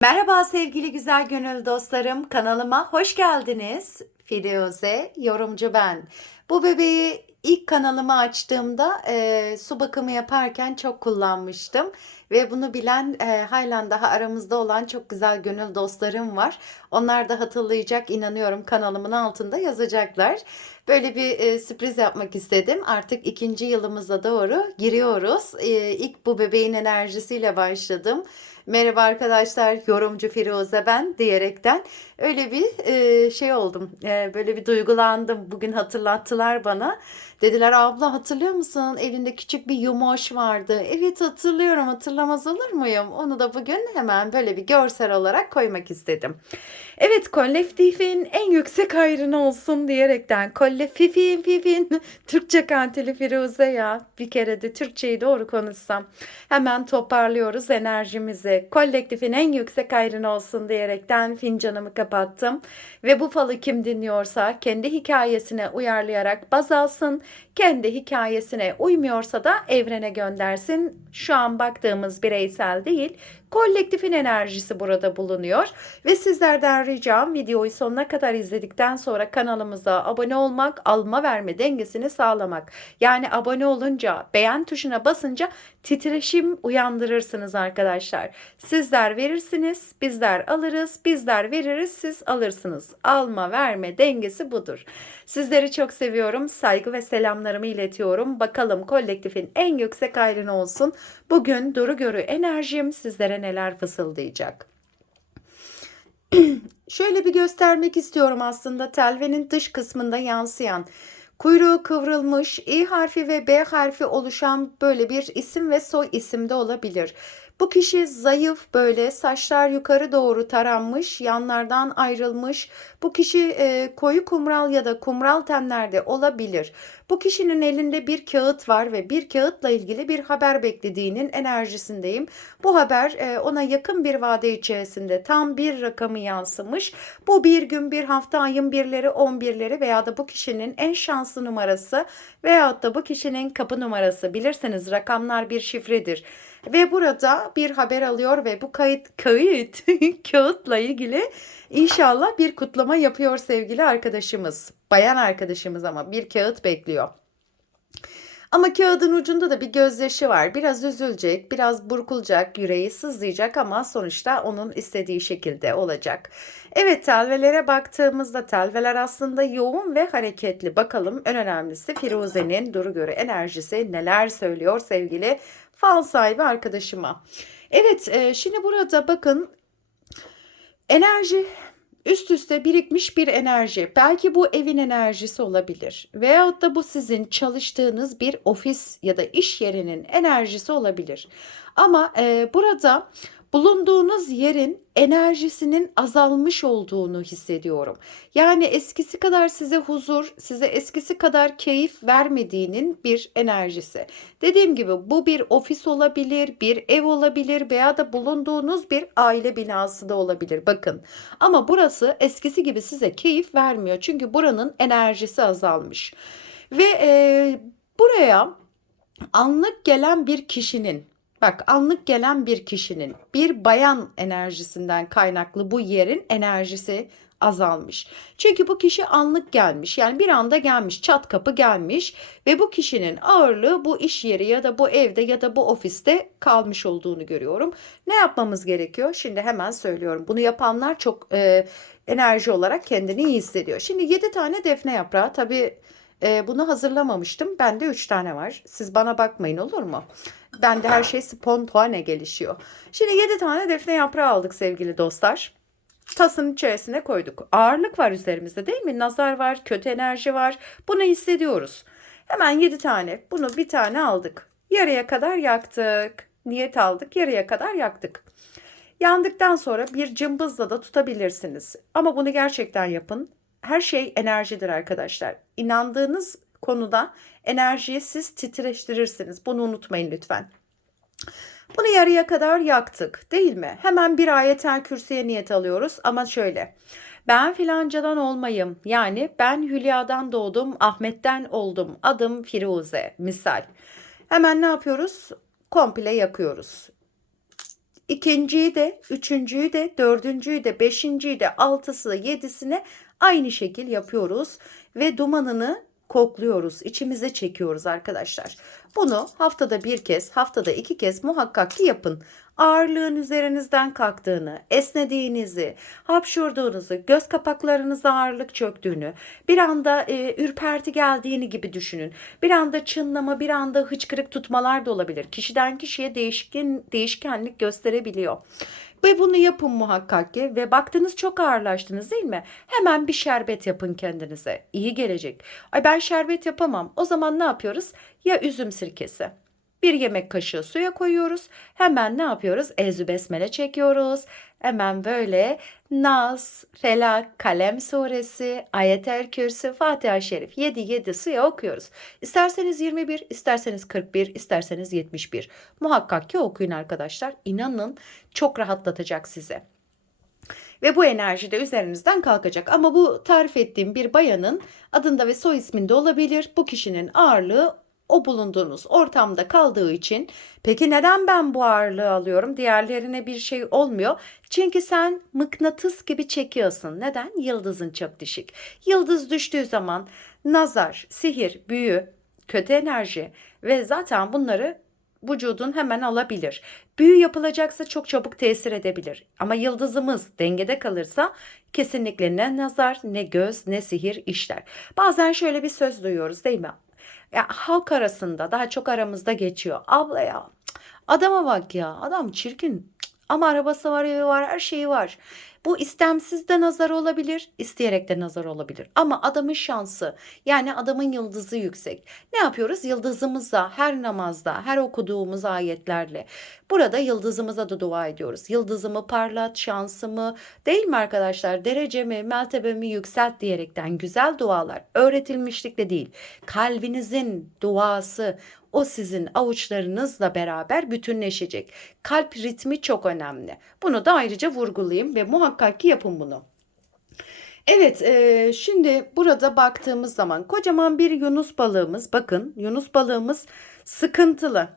Merhaba sevgili güzel gönül dostlarım. Kanalıma hoş geldiniz. Firuze, yorumcu ben. Bu bebeği ilk kanalımı açtığımda e, su bakımı yaparken çok kullanmıştım. Ve bunu bilen e, halen daha aramızda olan çok güzel gönül dostlarım var. Onlar da hatırlayacak inanıyorum kanalımın altında yazacaklar. Böyle bir e, sürpriz yapmak istedim. Artık ikinci yılımıza doğru giriyoruz. E, ilk bu bebeğin enerjisiyle başladım. Merhaba arkadaşlar, yorumcu Firuze ben diyerekten öyle bir e, şey oldum. E, böyle bir duygulandım. Bugün hatırlattılar bana. Dediler abla hatırlıyor musun? Elinde küçük bir yumoş vardı. Evet hatırlıyorum. Hatırlamaz olur muyum? Onu da bugün hemen böyle bir görsel olarak koymak istedim. Evet kolektifin en yüksek hayrını olsun diyerekten kolektifin fifin Türkçe kantili Firuze ya bir kere de Türkçeyi doğru konuşsam hemen toparlıyoruz enerjimizi kolektifin en yüksek hayrını olsun diyerekten fincanımı kapattım ve bu falı kim dinliyorsa kendi hikayesine uyarlayarak baz alsın kendi hikayesine uymuyorsa da evrene göndersin. Şu an baktığımız bireysel değil kolektifin enerjisi burada bulunuyor ve sizlerden ricam videoyu sonuna kadar izledikten sonra kanalımıza abone olmak, alma verme dengesini sağlamak. Yani abone olunca, beğen tuşuna basınca titreşim uyandırırsınız arkadaşlar. Sizler verirsiniz, bizler alırız, bizler veririz, siz alırsınız. Alma verme dengesi budur. Sizleri çok seviyorum. Saygı ve selamlarımı iletiyorum. Bakalım kolektifin en yüksek ayrını olsun. Bugün duru görü enerjim sizlere neler fısıldayacak. Şöyle bir göstermek istiyorum aslında telvenin dış kısmında yansıyan kuyruğu kıvrılmış i harfi ve b harfi oluşan böyle bir isim ve soy isimde olabilir. Bu kişi zayıf böyle saçlar yukarı doğru taranmış, yanlardan ayrılmış. Bu kişi e, koyu kumral ya da kumral tenlerde olabilir. Bu kişinin elinde bir kağıt var ve bir kağıtla ilgili bir haber beklediğinin enerjisindeyim. Bu haber e, ona yakın bir vade içerisinde tam bir rakamı yansımış. Bu bir gün, bir hafta, ayın birleri, on birleri veya da bu kişinin en şanslı numarası veyahut da bu kişinin kapı numarası. Bilirseniz rakamlar bir şifredir. Ve burada bir haber alıyor ve bu kayıt kayıt kağıtla ilgili inşallah bir kutlama yapıyor sevgili arkadaşımız. Bayan arkadaşımız ama bir kağıt bekliyor. Ama kağıdın ucunda da bir gözyaşı var. Biraz üzülecek, biraz burkulacak, yüreği sızlayacak ama sonuçta onun istediği şekilde olacak. Evet telvelere baktığımızda telveler aslında yoğun ve hareketli. Bakalım en önemlisi Firuze'nin duru göre enerjisi neler söylüyor sevgili fal sahibi arkadaşıma. Evet e, şimdi burada bakın enerji üst üste birikmiş bir enerji. Belki bu evin enerjisi olabilir. Veyahut da bu sizin çalıştığınız bir ofis ya da iş yerinin enerjisi olabilir. Ama e, burada bulunduğunuz yerin enerjisinin azalmış olduğunu hissediyorum. Yani eskisi kadar size huzur, size eskisi kadar keyif vermediğinin bir enerjisi. Dediğim gibi bu bir ofis olabilir, bir ev olabilir veya da bulunduğunuz bir aile binası da olabilir. Bakın ama burası eskisi gibi size keyif vermiyor. Çünkü buranın enerjisi azalmış. Ve e, buraya anlık gelen bir kişinin Bak anlık gelen bir kişinin bir bayan enerjisinden kaynaklı bu yerin enerjisi azalmış. Çünkü bu kişi anlık gelmiş. Yani bir anda gelmiş, çat kapı gelmiş ve bu kişinin ağırlığı bu iş yeri ya da bu evde ya da bu ofiste kalmış olduğunu görüyorum. Ne yapmamız gerekiyor? Şimdi hemen söylüyorum. Bunu yapanlar çok e, enerji olarak kendini iyi hissediyor. Şimdi 7 tane defne yaprağı tabii e, bunu hazırlamamıştım. Bende 3 tane var. Siz bana bakmayın olur mu? Bende her şey spontane gelişiyor. Şimdi 7 tane defne yaprağı aldık sevgili dostlar. Tasın içerisine koyduk. Ağırlık var üzerimizde değil mi? Nazar var, kötü enerji var. Bunu hissediyoruz. Hemen 7 tane. Bunu bir tane aldık. Yarıya kadar yaktık. Niyet aldık. Yarıya kadar yaktık. Yandıktan sonra bir cımbızla da tutabilirsiniz. Ama bunu gerçekten yapın. Her şey enerjidir arkadaşlar. İnandığınız konuda enerjiyi siz titreştirirsiniz. Bunu unutmayın lütfen. Bunu yarıya kadar yaktık değil mi? Hemen bir ayetel kürsüye niyet alıyoruz ama şöyle. Ben filancadan olmayım. Yani ben Hülya'dan doğdum, Ahmet'ten oldum. Adım Firuze misal. Hemen ne yapıyoruz? Komple yakıyoruz. ikinciyi de, üçüncüyü de, dördüncüyü de, beşinciyi de, altısı, yedisine aynı şekil yapıyoruz ve dumanını kokluyoruz, içimize çekiyoruz arkadaşlar. Bunu haftada bir kez, haftada iki kez muhakkak ki yapın. Ağırlığın üzerinizden kalktığını, esnediğinizi, hapşurduğunuzu, göz kapaklarınıza ağırlık çöktüğünü, bir anda e, ürperti geldiğini gibi düşünün. Bir anda çınlama, bir anda hıçkırık tutmalar da olabilir. Kişiden kişiye değişken, değişkenlik gösterebiliyor. Ve bunu yapın muhakkak ki ve baktınız çok ağırlaştınız değil mi? Hemen bir şerbet yapın kendinize. İyi gelecek. Ay ben şerbet yapamam. O zaman ne yapıyoruz? Ya üzüm sirkesi. Bir yemek kaşığı suya koyuyoruz. Hemen ne yapıyoruz? Ezü besmele çekiyoruz. Hemen böyle Nas, Felak, Kalem suresi, Ayetel Kürsü, Fatiha-i Şerif 7 7 suya okuyoruz. İsterseniz 21, isterseniz 41, isterseniz 71. Muhakkak ki okuyun arkadaşlar. İnanın çok rahatlatacak size. Ve bu enerji de üzerinizden kalkacak. Ama bu tarif ettiğim bir bayanın adında ve soy isminde olabilir. Bu kişinin ağırlığı o bulunduğunuz ortamda kaldığı için peki neden ben bu ağırlığı alıyorum? Diğerlerine bir şey olmuyor. Çünkü sen mıknatıs gibi çekiyorsun. Neden? Yıldızın çok düşük. Yıldız düştüğü zaman nazar, sihir, büyü, kötü enerji ve zaten bunları vücudun hemen alabilir. Büyü yapılacaksa çok çabuk tesir edebilir. Ama yıldızımız dengede kalırsa kesinlikle ne nazar, ne göz, ne sihir işler. Bazen şöyle bir söz duyuyoruz değil mi? Ya halk arasında daha çok aramızda geçiyor. Abla ya adama bak ya adam çirkin ama arabası var evi var her şeyi var. Bu istemsiz de nazar olabilir, isteyerek de nazar olabilir. Ama adamın şansı yani adamın yıldızı yüksek. Ne yapıyoruz? Yıldızımıza her namazda, her okuduğumuz ayetlerle burada yıldızımıza da dua ediyoruz. Yıldızımı parlat, şansımı değil mi arkadaşlar? Derecemi, mertebemi yükselt diyerekten güzel dualar öğretilmişlikle değil. Kalbinizin duası o sizin avuçlarınızla beraber bütünleşecek. Kalp ritmi çok önemli. Bunu da ayrıca vurgulayayım ve muhakkak ki yapın bunu. Evet, eee, şimdi burada baktığımız zaman kocaman bir yunus balığımız. Bakın yunus balığımız sıkıntılı.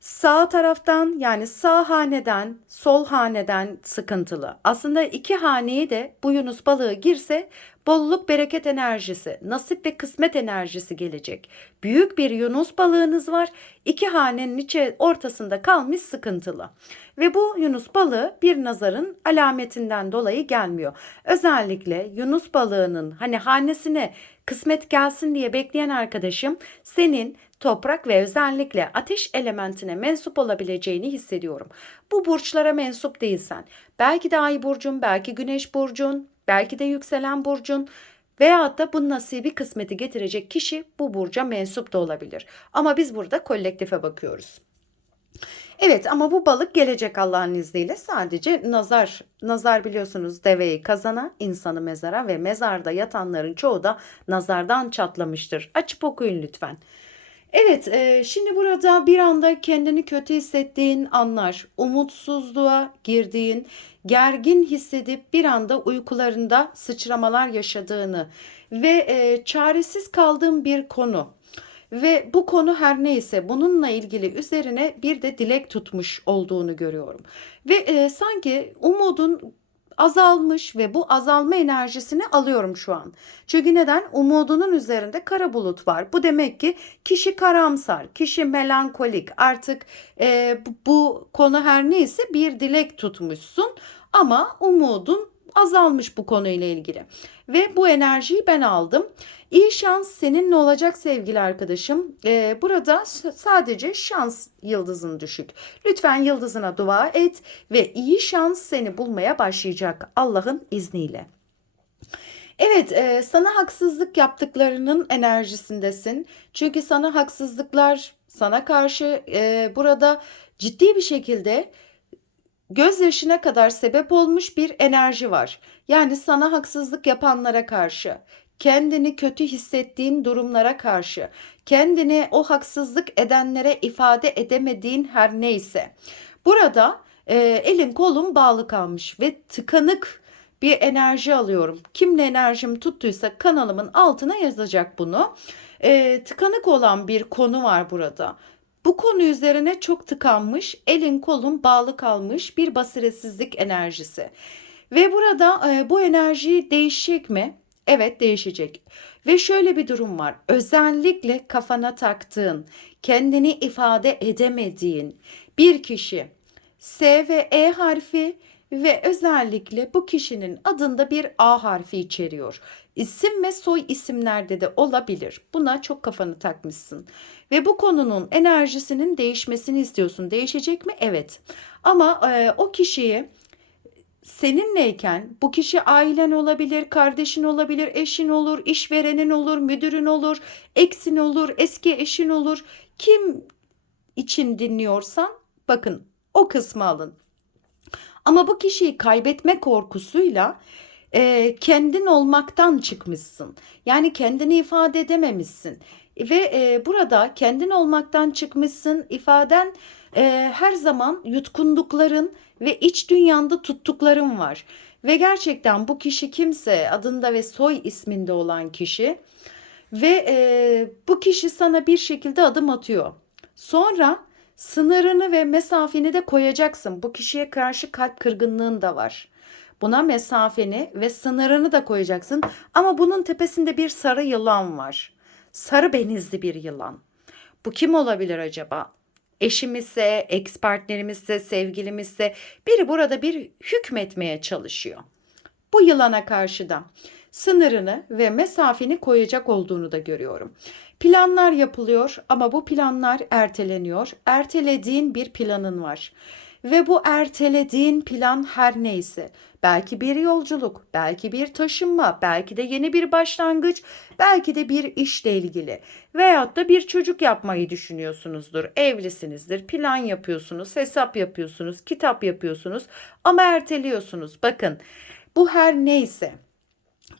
Sağ taraftan yani sağ haneden sol haneden sıkıntılı. Aslında iki haneyi de bu yunus balığı girse bolluk bereket enerjisi, nasip ve kısmet enerjisi gelecek. Büyük bir yunus balığınız var. İki hanenin içe ortasında kalmış sıkıntılı. Ve bu yunus balığı bir nazarın alametinden dolayı gelmiyor. Özellikle yunus balığının hani hanesine kısmet gelsin diye bekleyen arkadaşım senin toprak ve özellikle ateş elementine mensup olabileceğini hissediyorum. Bu burçlara mensup değilsen, belki de ay burcun, belki güneş burcun, belki de yükselen burcun veyahut da bu nasibi kısmeti getirecek kişi bu burca mensup da olabilir. Ama biz burada kolektife bakıyoruz. Evet ama bu balık gelecek Allah'ın izniyle sadece nazar. Nazar biliyorsunuz deveyi kazana, insanı mezara ve mezarda yatanların çoğu da nazardan çatlamıştır. Açıp okuyun lütfen. Evet, e, şimdi burada bir anda kendini kötü hissettiğin anlar, umutsuzluğa girdiğin, gergin hissedip bir anda uykularında sıçramalar yaşadığını ve e, çaresiz kaldığın bir konu ve bu konu her neyse bununla ilgili üzerine bir de dilek tutmuş olduğunu görüyorum. Ve e, sanki umudun azalmış ve bu azalma enerjisini alıyorum şu an. Çünkü neden? Umudunun üzerinde kara bulut var. Bu demek ki kişi karamsar, kişi melankolik. Artık e, bu, konu her neyse bir dilek tutmuşsun ama umudun azalmış bu konuyla ilgili. Ve bu enerjiyi ben aldım. İyi şans seninle olacak sevgili arkadaşım. Ee, burada sadece şans yıldızın düşük. Lütfen yıldızına dua et ve iyi şans seni bulmaya başlayacak Allah'ın izniyle. Evet, e, sana haksızlık yaptıklarının enerjisindesin. Çünkü sana haksızlıklar sana karşı e, burada ciddi bir şekilde gözyaşına kadar sebep olmuş bir enerji var. Yani sana haksızlık yapanlara karşı, kendini kötü hissettiğin durumlara karşı, kendini o haksızlık edenlere ifade edemediğin her neyse. Burada e, elin kolun bağlı kalmış ve tıkanık bir enerji alıyorum. Kimle enerjim tuttuysa kanalımın altına yazacak bunu. E, tıkanık olan bir konu var burada. Bu konu üzerine çok tıkanmış, elin kolun bağlı kalmış bir basiretsizlik enerjisi. Ve burada e, bu enerji değişecek mi? Evet değişecek. Ve şöyle bir durum var. Özellikle kafana taktığın, kendini ifade edemediğin bir kişi S ve E harfi ve özellikle bu kişinin adında bir A harfi içeriyor. İsim ve soy isimlerde de olabilir. Buna çok kafanı takmışsın. Ve bu konunun enerjisinin değişmesini istiyorsun. Değişecek mi? Evet. Ama e, o kişiyi seninleyken bu kişi ailen olabilir, kardeşin olabilir, eşin olur, işverenin olur, müdürün olur, eksin olur, eski eşin olur. Kim için dinliyorsan bakın o kısmı alın. Ama bu kişiyi kaybetme korkusuyla e, kendin olmaktan çıkmışsın. Yani kendini ifade edememişsin. Ve e, burada kendin olmaktan çıkmışsın. İfaden e, her zaman yutkundukların ve iç dünyanda tuttukların var. Ve gerçekten bu kişi kimse adında ve soy isminde olan kişi ve e, bu kişi sana bir şekilde adım atıyor. Sonra sınırını ve mesafeni de koyacaksın. Bu kişiye karşı kalp kırgınlığın da var. Buna mesafeni ve sınırını da koyacaksın. Ama bunun tepesinde bir sarı yılan var. Sarı benizli bir yılan. Bu kim olabilir acaba? Eşimizse, ex partnerimizse, sevgilimizse biri burada bir hükmetmeye çalışıyor. Bu yılana karşı da sınırını ve mesafeni koyacak olduğunu da görüyorum. Planlar yapılıyor ama bu planlar erteleniyor. Ertelediğin bir planın var. Ve bu ertelediğin plan her neyse, belki bir yolculuk, belki bir taşınma, belki de yeni bir başlangıç, belki de bir işle ilgili veyahut da bir çocuk yapmayı düşünüyorsunuzdur. Evlisinizdir, plan yapıyorsunuz, hesap yapıyorsunuz, kitap yapıyorsunuz ama erteliyorsunuz. Bakın bu her neyse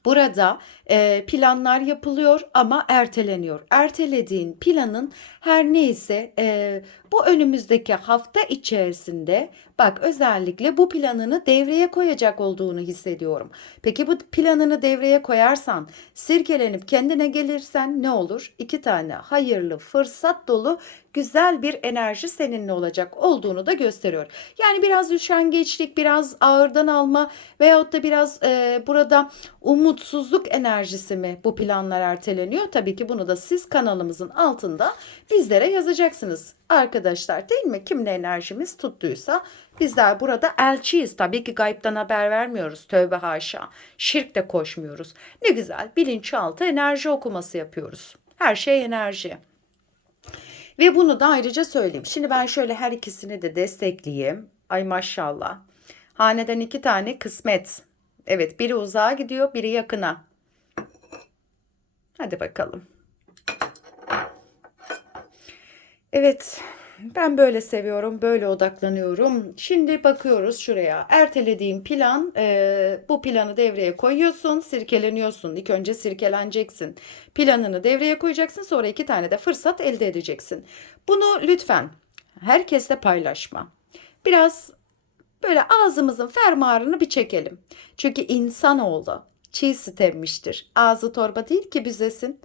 Burada e, planlar yapılıyor ama erteleniyor. Ertelediğin planın her neyse e, bu önümüzdeki hafta içerisinde bak özellikle bu planını devreye koyacak olduğunu hissediyorum. Peki bu planını devreye koyarsan sirkelenip kendine gelirsen ne olur? İki tane hayırlı fırsat dolu güzel bir enerji seninle olacak olduğunu da gösteriyor. Yani biraz üşengeçlik, biraz ağırdan alma veyahut da biraz e, burada umutsuzluk enerjisi mi bu planlar erteleniyor? Tabii ki bunu da siz kanalımızın altında bizlere yazacaksınız arkadaşlar değil mi? Kimin enerjimiz tuttuysa bizler burada elçiyiz. Tabii ki gayipten haber vermiyoruz. Tövbe haşa. Şirk de koşmuyoruz. Ne güzel bilinçaltı enerji okuması yapıyoruz. Her şey enerji. Ve bunu da ayrıca söyleyeyim. Şimdi ben şöyle her ikisini de destekleyeyim. Ay maşallah. Haneden iki tane kısmet. Evet biri uzağa gidiyor biri yakına. Hadi bakalım. Evet ben böyle seviyorum, böyle odaklanıyorum. Şimdi bakıyoruz şuraya. Ertelediğim plan, e, bu planı devreye koyuyorsun, sirkeleniyorsun. İlk önce sirkeleneceksin. Planını devreye koyacaksın, sonra iki tane de fırsat elde edeceksin. Bunu lütfen herkesle paylaşma. Biraz böyle ağzımızın fermuarını bir çekelim. Çünkü insanoğlu çiğ süt emmiştir. Ağzı torba değil ki büzesin.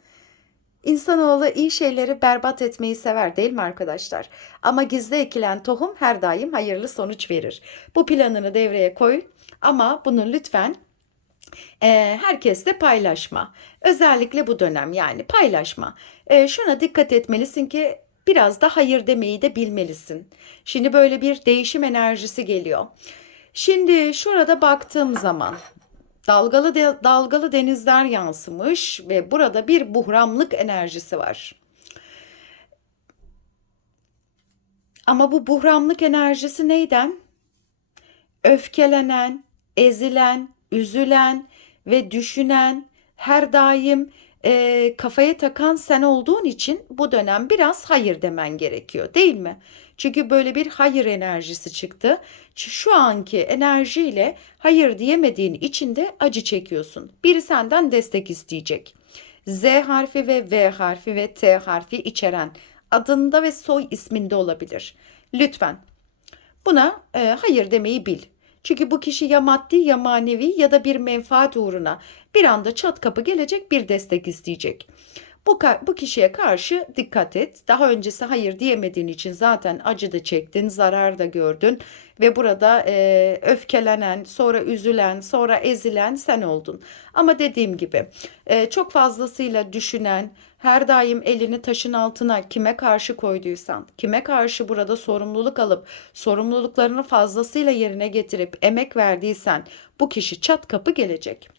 İnsanoğlu iyi şeyleri berbat etmeyi sever değil mi arkadaşlar? Ama gizli ekilen tohum her daim hayırlı sonuç verir. Bu planını devreye koy ama bunu lütfen e, herkesle paylaşma. Özellikle bu dönem yani paylaşma. E, şuna dikkat etmelisin ki biraz da hayır demeyi de bilmelisin. Şimdi böyle bir değişim enerjisi geliyor. Şimdi şurada baktığım zaman Dalgalı de, dalgalı denizler yansımış ve burada bir buhramlık enerjisi var. Ama bu buhramlık enerjisi neyden? Öfkelenen, ezilen, üzülen ve düşünen, her daim e, kafaya takan sen olduğun için bu dönem biraz hayır demen gerekiyor değil mi? Çünkü böyle bir hayır enerjisi çıktı. Şu anki enerjiyle hayır diyemediğin için de acı çekiyorsun. Biri senden destek isteyecek. Z harfi ve V harfi ve T harfi içeren adında ve soy isminde olabilir. Lütfen buna e, hayır demeyi bil. Çünkü bu kişi ya maddi ya manevi ya da bir menfaat uğruna bir anda çat kapı gelecek bir destek isteyecek. Bu, bu kişiye karşı dikkat et. Daha öncesi hayır diyemediğin için zaten acı da çektin, zarar da gördün ve burada e, öfkelenen, sonra üzülen, sonra ezilen sen oldun. Ama dediğim gibi e, çok fazlasıyla düşünen, her daim elini taşın altına kime karşı koyduysan, kime karşı burada sorumluluk alıp sorumluluklarını fazlasıyla yerine getirip emek verdiysen bu kişi çat kapı gelecek.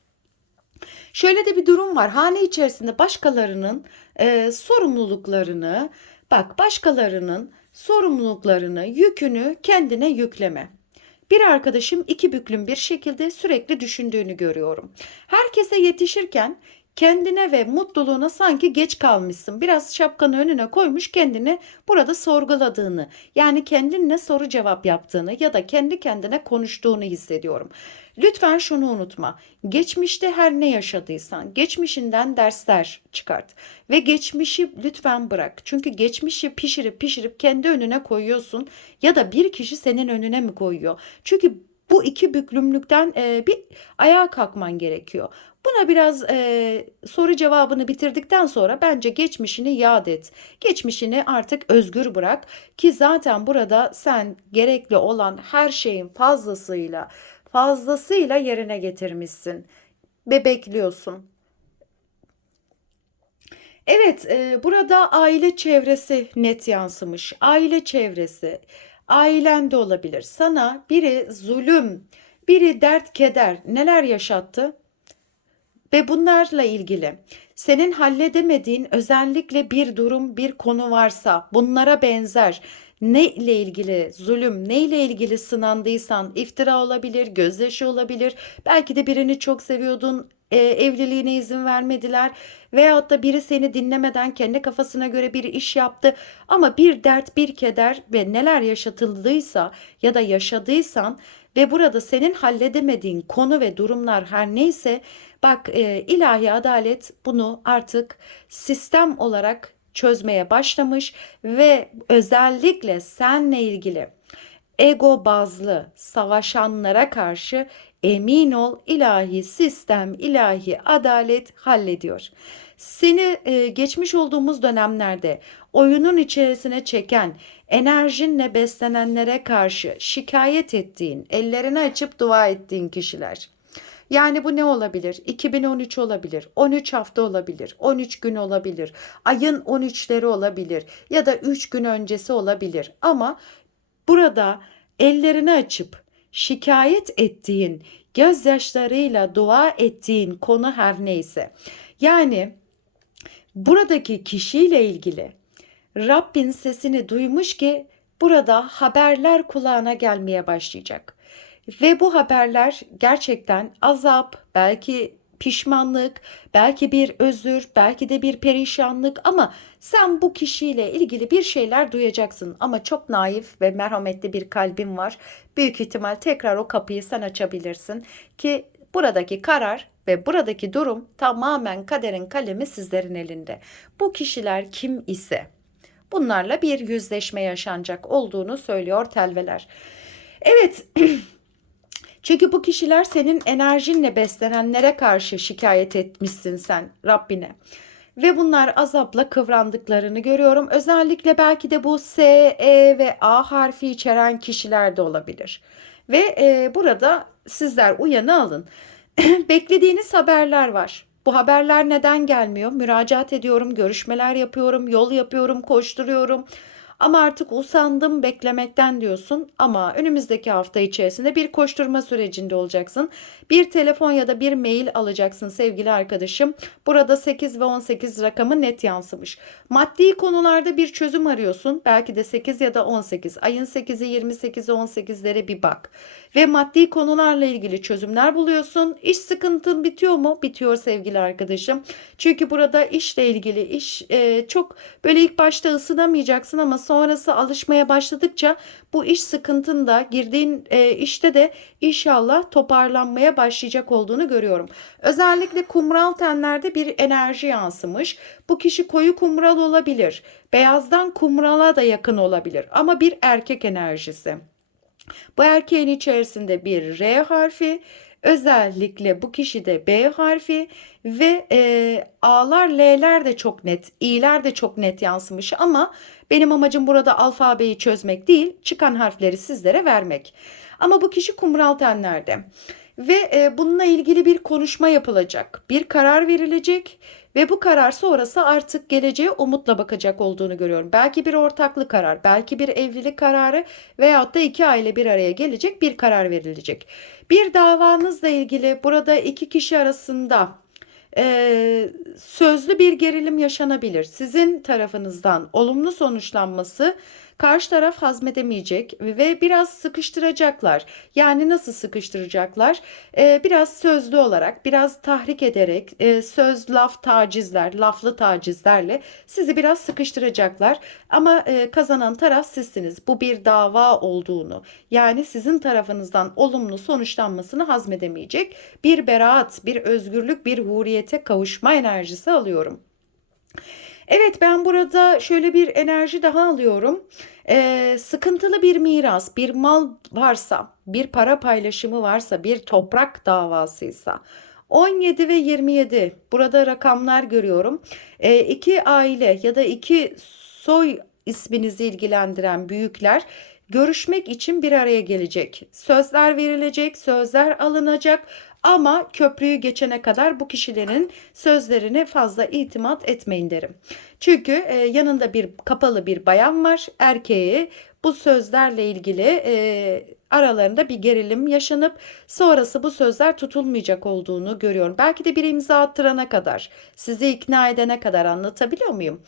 Şöyle de bir durum var. Hane içerisinde başkalarının e, sorumluluklarını, bak başkalarının sorumluluklarını, yükünü kendine yükleme. Bir arkadaşım iki büklüm bir şekilde sürekli düşündüğünü görüyorum. Herkese yetişirken kendine ve mutluluğuna sanki geç kalmışsın. Biraz şapkanı önüne koymuş kendini burada sorguladığını, yani kendinle soru cevap yaptığını ya da kendi kendine konuştuğunu hissediyorum. Lütfen şunu unutma. Geçmişte her ne yaşadıysan geçmişinden dersler çıkart ve geçmişi lütfen bırak. Çünkü geçmişi pişirip pişirip kendi önüne koyuyorsun ya da bir kişi senin önüne mi koyuyor? Çünkü bu iki büklümlükten e, bir ayağa kalkman gerekiyor. Buna biraz e, soru cevabını bitirdikten sonra bence geçmişini yad et. Geçmişini artık özgür bırak ki zaten burada sen gerekli olan her şeyin fazlasıyla fazlasıyla yerine getirmişsin ve bekliyorsun. Evet, e, burada aile çevresi net yansımış. Aile çevresi, ailen de olabilir. Sana biri zulüm, biri dert keder neler yaşattı? Ve bunlarla ilgili senin halledemediğin özellikle bir durum, bir konu varsa bunlara benzer ne ile ilgili zulüm, ne ile ilgili sınandıysan iftira olabilir, gözyaşı olabilir. Belki de birini çok seviyordun, e, evliliğine izin vermediler veyahut da biri seni dinlemeden kendi kafasına göre bir iş yaptı ama bir dert, bir keder ve neler yaşatıldıysa ya da yaşadıysan ve burada senin halledemediğin konu ve durumlar her neyse bak e, ilahi adalet bunu artık sistem olarak çözmeye başlamış ve özellikle senle ilgili ego bazlı savaşanlara karşı emin ol ilahi sistem, ilahi adalet hallediyor. Seni e, geçmiş olduğumuz dönemlerde oyunun içerisine çeken, enerjinle beslenenlere karşı şikayet ettiğin, ellerini açıp dua ettiğin kişiler. Yani bu ne olabilir? 2013 olabilir, 13 hafta olabilir, 13 gün olabilir, ayın 13'leri olabilir ya da 3 gün öncesi olabilir. Ama burada ellerini açıp şikayet ettiğin, gözyaşlarıyla dua ettiğin konu her neyse. Yani buradaki kişiyle ilgili Rabbin sesini duymuş ki burada haberler kulağına gelmeye başlayacak. Ve bu haberler gerçekten azap, belki pişmanlık, belki bir özür, belki de bir perişanlık ama sen bu kişiyle ilgili bir şeyler duyacaksın ama çok naif ve merhametli bir kalbin var. Büyük ihtimal tekrar o kapıyı sen açabilirsin ki buradaki karar ve buradaki durum tamamen kaderin kalemi sizlerin elinde. Bu kişiler kim ise bunlarla bir yüzleşme yaşanacak olduğunu söylüyor telveler. Evet Çünkü bu kişiler senin enerjinle beslenenlere karşı şikayet etmişsin sen Rabbine. Ve bunlar azapla kıvrandıklarını görüyorum. Özellikle belki de bu S, E ve A harfi içeren kişiler de olabilir. Ve e, burada sizler uyanı alın. Beklediğiniz haberler var. Bu haberler neden gelmiyor? Müracaat ediyorum, görüşmeler yapıyorum, yol yapıyorum, koşturuyorum. Ama artık usandım beklemekten diyorsun ama önümüzdeki hafta içerisinde bir koşturma sürecinde olacaksın. Bir telefon ya da bir mail alacaksın sevgili arkadaşım. Burada 8 ve 18 rakamı net yansımış. Maddi konularda bir çözüm arıyorsun. Belki de 8 ya da 18. Ayın 8'i 28'i 18'lere bir bak. Ve maddi konularla ilgili çözümler buluyorsun. İş sıkıntın bitiyor mu? Bitiyor sevgili arkadaşım. Çünkü burada işle ilgili iş e, çok böyle ilk başta ısınamayacaksın ama sonrası alışmaya başladıkça bu iş sıkıntında girdiğin e, işte de inşallah toparlanmaya başlayacak olduğunu görüyorum. Özellikle kumral tenlerde bir enerji yansımış. Bu kişi koyu kumral olabilir. Beyazdan kumrala da yakın olabilir ama bir erkek enerjisi. Bu erkeğin içerisinde bir R harfi, özellikle bu kişide B harfi ve e, A'lar, L'ler de çok net, İ'ler de çok net yansımış ama benim amacım burada alfabeyi çözmek değil, çıkan harfleri sizlere vermek. Ama bu kişi kumral tenlerde ve e, bununla ilgili bir konuşma yapılacak, bir karar verilecek ve bu karar sonrası artık geleceğe umutla bakacak olduğunu görüyorum. Belki bir ortaklı karar, belki bir evlilik kararı veyahut da iki aile bir araya gelecek bir karar verilecek. Bir davanızla ilgili burada iki kişi arasında e, sözlü bir gerilim yaşanabilir. Sizin tarafınızdan olumlu sonuçlanması karşı taraf hazmedemeyecek ve biraz sıkıştıracaklar. Yani nasıl sıkıştıracaklar? Ee, biraz sözlü olarak, biraz tahrik ederek, e, söz, laf, tacizler, laflı tacizlerle sizi biraz sıkıştıracaklar. Ama e, kazanan taraf sizsiniz. Bu bir dava olduğunu, yani sizin tarafınızdan olumlu sonuçlanmasını hazmedemeyecek bir beraat, bir özgürlük, bir huriyete kavuşma enerjisi alıyorum. Evet ben burada şöyle bir enerji daha alıyorum. Ee, sıkıntılı bir miras, bir mal varsa, bir para paylaşımı varsa, bir toprak davasıysa 17 ve 27 burada rakamlar görüyorum. Ee, iki aile ya da iki soy isminizi ilgilendiren büyükler görüşmek için bir araya gelecek. Sözler verilecek, sözler alınacak ama köprüyü geçene kadar bu kişilerin sözlerine fazla itimat etmeyin derim. Çünkü e, yanında bir kapalı bir bayan var. Erkeği bu sözlerle ilgili e, aralarında bir gerilim yaşanıp sonrası bu sözler tutulmayacak olduğunu görüyorum. Belki de bir imza attırana kadar, sizi ikna edene kadar anlatabiliyor muyum?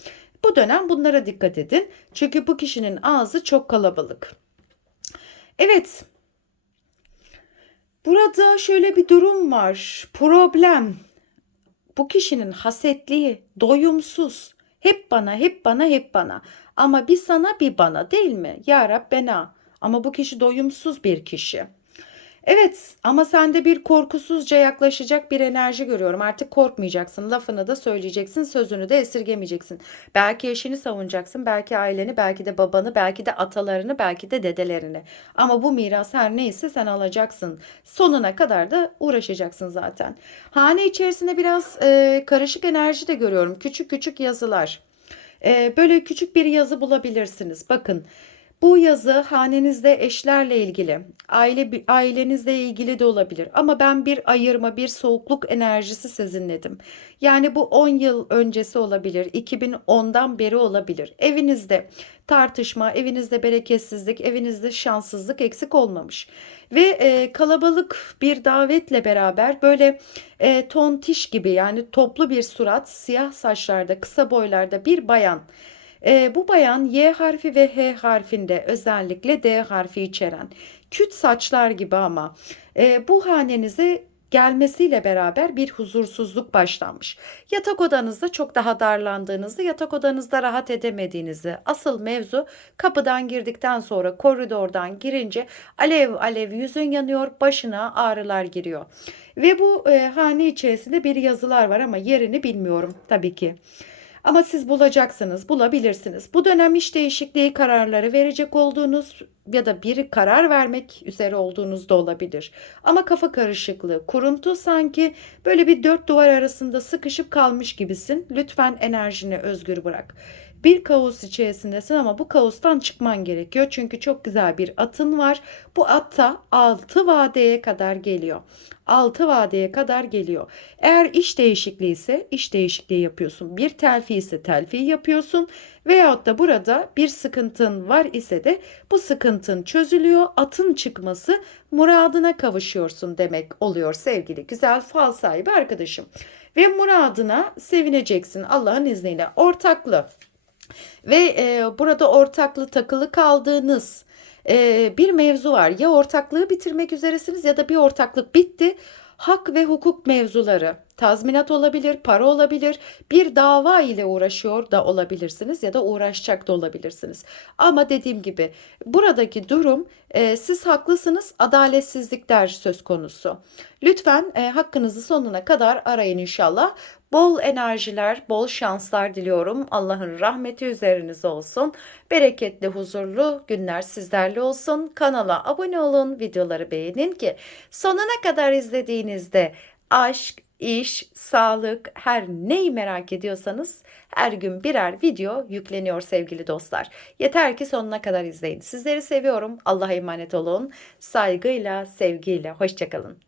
Bu dönem bunlara dikkat edin. Çünkü bu kişinin ağzı çok kalabalık. Evet. Burada şöyle bir durum var. Problem. Bu kişinin hasetliği, doyumsuz. Hep bana, hep bana, hep bana. Ama bir sana bir bana değil mi? Ya Rabbena. Ama bu kişi doyumsuz bir kişi. Evet ama sende bir korkusuzca yaklaşacak bir enerji görüyorum. Artık korkmayacaksın. Lafını da söyleyeceksin, sözünü de esirgemeyeceksin. Belki eşini savunacaksın, belki aileni, belki de babanı, belki de atalarını, belki de dedelerini. Ama bu miras her neyse sen alacaksın. Sonuna kadar da uğraşacaksın zaten. Hane içerisinde biraz e, karışık enerji de görüyorum. Küçük küçük yazılar. E, böyle küçük bir yazı bulabilirsiniz. Bakın. Bu yazı hanenizde eşlerle ilgili, aile ailenizle ilgili de olabilir. Ama ben bir ayırma, bir soğukluk enerjisi sezinledim. Yani bu 10 yıl öncesi olabilir, 2010'dan beri olabilir. Evinizde tartışma, evinizde bereketsizlik, evinizde şanssızlık eksik olmamış. Ve e, kalabalık bir davetle beraber böyle e, tontiş gibi yani toplu bir surat, siyah saçlarda, kısa boylarda bir bayan e, bu bayan Y harfi ve H harfinde özellikle D harfi içeren küt saçlar gibi ama e, bu hanenize gelmesiyle beraber bir huzursuzluk başlanmış. Yatak odanızda çok daha darlandığınızı, yatak odanızda rahat edemediğinizi, asıl mevzu kapıdan girdikten sonra koridordan girince alev alev yüzün yanıyor, başına ağrılar giriyor. Ve bu e, hane içerisinde bir yazılar var ama yerini bilmiyorum tabii ki. Ama siz bulacaksınız, bulabilirsiniz. Bu dönem iş değişikliği kararları verecek olduğunuz ya da bir karar vermek üzere olduğunuz da olabilir. Ama kafa karışıklığı, kuruntu sanki böyle bir dört duvar arasında sıkışıp kalmış gibisin. Lütfen enerjini özgür bırak. Bir kaos içerisindesin ama bu kaostan çıkman gerekiyor. Çünkü çok güzel bir atın var. Bu atta 6 vadeye kadar geliyor. 6 vadeye kadar geliyor. Eğer iş değişikliği ise iş değişikliği yapıyorsun. Bir telfi ise telfi yapıyorsun. Veyahut da burada bir sıkıntın var ise de bu sıkıntın çözülüyor. Atın çıkması muradına kavuşuyorsun demek oluyor sevgili güzel fal sahibi arkadaşım. Ve muradına sevineceksin Allah'ın izniyle. Ortaklı ve e, burada ortaklı takılı kaldığınız e, bir mevzu var. Ya ortaklığı bitirmek üzeresiniz ya da bir ortaklık bitti. Hak ve hukuk mevzuları tazminat olabilir, para olabilir, bir dava ile uğraşıyor da olabilirsiniz ya da uğraşacak da olabilirsiniz. Ama dediğim gibi buradaki durum, eee, siz haklısınız, adaletsizlikler söz konusu. Lütfen, eee, hakkınızı sonuna kadar arayın inşallah. Bol enerjiler, bol şanslar diliyorum. Allah'ın rahmeti üzerinize olsun. Bereketli, huzurlu günler sizlerle olsun. Kanala abone olun, videoları beğenin ki sonuna kadar izlediğinizde aşk, iş, sağlık, her neyi merak ediyorsanız her gün birer video yükleniyor sevgili dostlar. Yeter ki sonuna kadar izleyin. Sizleri seviyorum. Allah'a emanet olun. Saygıyla, sevgiyle. Hoşça kalın.